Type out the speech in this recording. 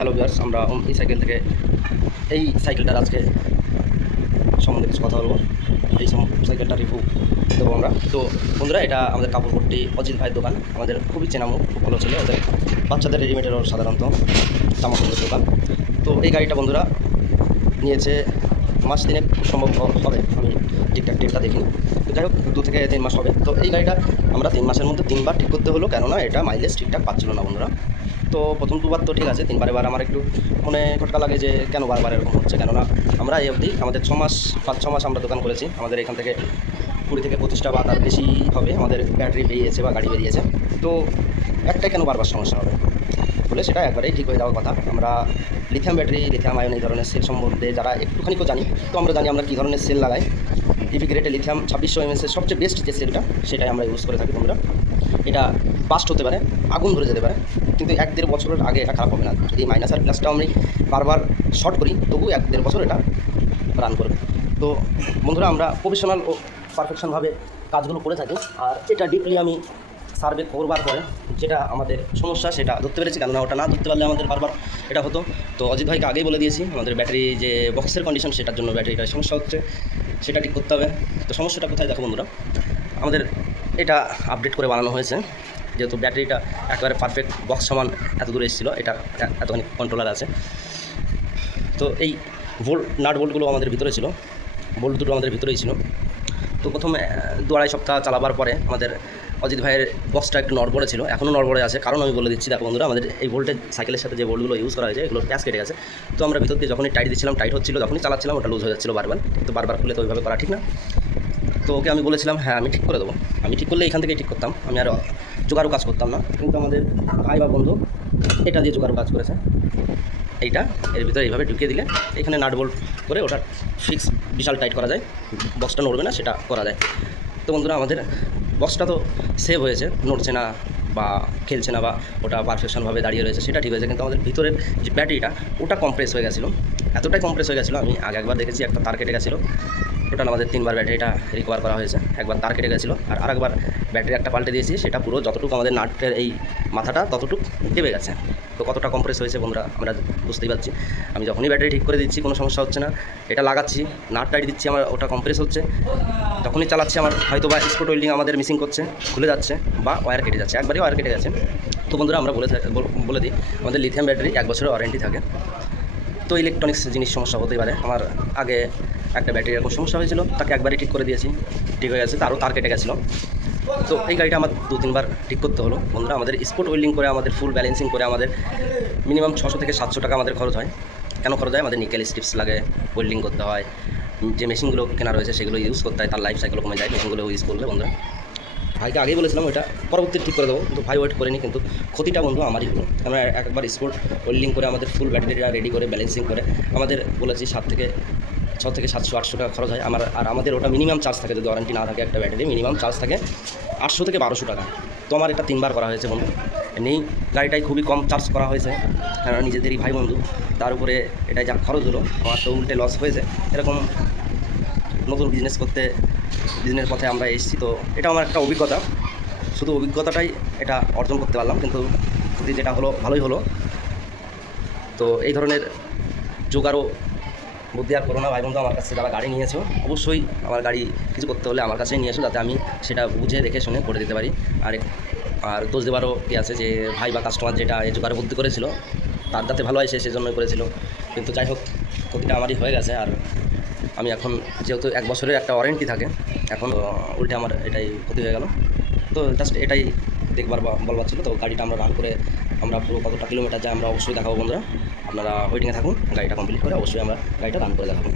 Hello viewers, আমরা এই cycle থেকে এই সাইকেলটার আজকে সম্বন্ধে কিছু কথা বলবো। এই সাইকেলটা রিভিউ দেবো আমরা। তো বন্ধুরা, এটা আমাদের কাপড়পট্টি অজিত ভাইয়ের দোকান। আমাদের খুবই চেনামু, খুব ভালো ছিল। ওদের বাচ্চাদের রেডিমেডেরও সাধারণত জামা কাপড়ের দোকান। তো এই গাড়িটা বন্ধুরা নিয়েছে মাস দিনে সম্ভব হবে, আমি ঠিকঠাক ডেটটা দেখিনি। তো যাই হোক, 2 থেকে 3 মাস হবে। তো এই গাড়িটা আমরা 3 মাসের মধ্যে 3বার ঠিক করতে হলো, কেননা এটা মাইলেজ ঠিকঠাক পাচ্ছিল না বন্ধুরা। তো প্রথম 2বার তো ঠিক আছে, 3বার এবার আমার একটু মনে খটকা লাগে যে কেন বারবার এরকম হচ্ছে। কেননা আমরা এই অবধি আমাদের 5-6 মাস আমরা দোকান করেছি। আমাদের এখান থেকে 20 থেকে 25টা বা তার বেশি হবে আমাদের ব্যাটারি বেরিয়েছে বা গাড়ি বেরিয়েছে। তো একটাই কেন বারবার সমস্যা হবে বলে সেটা একবারেই ঠিক হয়ে যাওয়ার কথা। আমরা লিথিয়াম ব্যাটারি, লিথিয়াম আয়ন এই ধরনের সেল সম্বন্ধে যারা একটুখানি জানি, তো আমরা জানি আমরা কী ধরনের সেল লাগাই। ইভি গ্রেডে লিথিয়াম 2600 mAh এর সবচেয়ে বেস্ট যে সেলটা, সেটাই আমরা ইউজ করে থাকি বন্ধুরা। এটা বাস্ট হতে পারে, আগুন ধরে যেতে পারে, কিন্তু 1-1.5 বছরের আগে এটা খারাপ হবে না। যদি মাইনাস আর প্লাসটা আমি বারবার শর্ট করি, তবু 1-1.5 বছর এটা রান করবে। তো বন্ধুরা, আমরা প্রফেশনাল ও পারফেকশনভাবে কাজগুলো করে থাকি। আর এটা ডিপলি আমি সার্ভে করবার পরে যেটা আমাদের সমস্যা সেটা ধরতে পেরেছি, কেননা ওটা না ধরতে পারলে আমাদের বারবার এটা হতো। তো অজিত ভাইকে আগেই বলে দিয়েছি আমাদের ব্যাটারি যে বক্সের কন্ডিশন, সেটার জন্য ব্যাটারিটার সমস্যা হচ্ছে, সেটা ঠিক করতে হবে। তো সমস্যাটা কোথায় দেখো বন্ধুরা, আমাদের এটা আপডেট করে বানানো হয়েছে। যেহেতু ব্যাটারিটা একেবারে পারফেক্ট বক্স সমান এত দূরে এসেছিলো, এটা এতখানি কন্ট্রোলার আছে। তো এই নাট বোল্টগুলো আমাদের ভিতরে ছিল, বোল্ট দুটো আমাদের ভিতরেই ছিল। তো প্রথমে 2-2.5 সপ্তাহ চালাবার পরে আমাদের অজিত ভাইয়ের বক্সটা একটু নড়বড়ে ছিল, এখনও নড়বড়ে আছে। কারণ আমি বলে দিচ্ছি, দেখো বন্ধুরা, আমাদের এই ভোল্টেজ সাইকেলের সাথে যে বোল্টগুলো ইউজ করা হয়েছে, এগুলো প্যাচ কেটে গেছে। তো আমরা ভিতর দিয়ে যখনই টাইট দিচ্ছিলাম, টাইট হচ্ছিল, যখনই চালাচ্ছিলাম ওটা লুজ হয়ে যাচ্ছিলো বারবার। তো বারবার খুলে তো ওইভাবে করা ঠিক না। তো ওকে আমি বলেছিলাম, হ্যাঁ আমি ঠিক করে দেবো, আমি ঠিক করলে এখান থেকেই ঠিক করতাম, আমি আর জোগাড়ও কাজ করতাম না। কিন্তু আমাদের ভাই বা বন্ধু এটা দিয়ে জোগাড়ও কাজ করেছে। এইটা এর ভিতরে এইভাবে ঢুকিয়ে দিলে এখানে নাট বোল্ট করে ওটা ফিক্স বিশাল টাইট করা যায়, বক্সটা নড়বে না, সেটা করা যায়। তো বন্ধুরা, আমাদের বক্সটা তো সেভ হয়েছে, নড়ছে না বা খেলছে না বা ওটা পারফেকশনভাবে দাঁড়িয়ে রয়েছে, সেটা ঠিক হয়েছে। কিন্তু আমাদের ভিতরের যে ব্যাটারিটা, ওটা কম্প্রেস হয়ে গেছিলো, এতটাই কম্প্রেস হয়ে গেছিলো। আমি আগে একবার দেখেছি, একটা তার কেটে গেছিলো। টোটাল আমাদের 3বার ব্যাটারিটা রিকভার করা হয়েছে। একবার তার কেটে গেছিলো, আর আরেকবার ব্যাটারি একটা পাল্টে দিয়েছি, সেটা পুরো যতটুকু আমাদের নাটের এই মাথাটা ততটুকু দেবে গেছে। তো কতটা কম্প্রেস হয়েছে বন্ধুরা আমরা বুঝতেই পারছি। আমি যখনই ব্যাটারি ঠিক করে দিচ্ছি কোনো সমস্যা হচ্ছে না, এটা লাগাচ্ছি, নাট টাইট দিচ্ছি, আমার ওটা কম্প্রেস হচ্ছে। যখনই চালাচ্ছি আমার হয়তো বা স্পট ওয়েল্ডিং আমাদের মিসিং করছে, খুলে যাচ্ছে বা ওয়্যার কেটে যাচ্ছে, একবারই ওয়্যার কেটে গেছে। তো বন্ধুরা, আমরা বলে দিই, আমাদের লিথিয়াম ব্যাটারি 1 বছরের ওয়ারেন্টি থাকে। তো ইলেকট্রনিক্স জিনিস সমস্যা হতেই পারে। আমার আগে একটা ব্যাটারি এরকম সমস্যা হয়েছিল, তাকে একবারই ঠিক করে দিয়েছি, ঠিক হয়ে গেছে, তারও তার কেটে গেছিলো। তো এই গাড়িটা আমার 2-3বার ঠিক করতে হলো বন্ধুরা। আমাদের স্পট ওয়েল্ডিং করে, আমাদের ফুল ব্যালেন্সিং করে আমাদের মিনিমাম 600 থেকে 700 টাকা আমাদের খরচ হয়। কেন খরচ হয়? আমাদের নিকেল স্ট্রিপস লাগে, ওয়েল্ডিং করতে হয়, যে মেশিনগুলো কেনা রয়েছে সেগুলো ইউজ করতে হয়, তার লাইফ সাইকেল কমে যায় মেশিনগুলো ইউজ করলে বন্ধুরা। ভাইকে আগেই বলেছিলাম ওইটা পরবর্তী ঠিক করে দেবো, কিন্তু ভাই ওয়েট করেনি। কিন্তু ক্ষতিটা বন্ধু আমারই হলো। আমরা একবার স্পোর্ট ওয়েল্ডিং করে আমাদের ফুল ব্যাটারিটা রেডি করে ব্যালেন্সিং করে আমাদের বলেছি 6 থেকে 700-800 টাকা খরচ হয় আমার। আর আমাদের ওটা মিনিমাম চার্জ থাকে, যদি ওয়ারেন্টি না থাকে একটা ব্যাটারি, মিনিমাম চার্জ থাকে 800 থেকে 1200 টাকা। তো আমার এটা 3বার করা হয়েছে বন্ধু। নেই, গাড়িটাই খুবই কম চার্জ করা হয়েছে, কারণ নিজেদেরই ভাই বন্ধু, তার উপরে এটা যা খরচ হলো, আমার তো উল্টে লস হয়েছে। এরকম নতুন বিজনেস করতে, বিজনেস পথে আমরা এসেছি। তো এটা আমার একটা অভিজ্ঞতা, শুধু অভিজ্ঞতাটাই এটা অর্জন করতে পারলাম, কিন্তু ক্ষতি যেটা হলো ভালোই হলো। তো এই ধরনের জোগাড়ও বুদ্ধি আর করোনা ভাই বন্ধু, আমার কাছে যারা গাড়ি নিয়েছো, অবশ্যই আমার গাড়ি কিছু করতে হলে আমার কাছেই নিয়ে এসো, যাতে আমি সেটা বুঝে দেখে শুনে করে দিতে পারি। আর দোষ দেওয়ারও কি আছে, যে ভাই বা কাস্টমার যেটা এই জোগাড় বুদ্ধি করেছিল তার যাতে ভালো হয় সে সেজন্যই করেছিল। কিন্তু যাই হোক, ক্ষতিটা আমারই হয়ে গেছে। আর আমি এখন যেহেতু 1 বছরের একটা ওয়ারেন্টি থাকে, এখন উল্টে আমার এটাই ক্ষতি হয়ে গেল। তো জাস্ট এটাই বলবার ছিল। তো গাড়িটা আমরা রান করে আমরা পুরো কতটা কিলোমিটার যায় আমরা অবশ্যই দেখাবো বন্ধুরা। আপনারা ওয়েটিংয়ে থাকুন, গাড়িটা কমপ্লিট করে অবশ্যই আমরা গাড়িটা রান করে দেখাবো।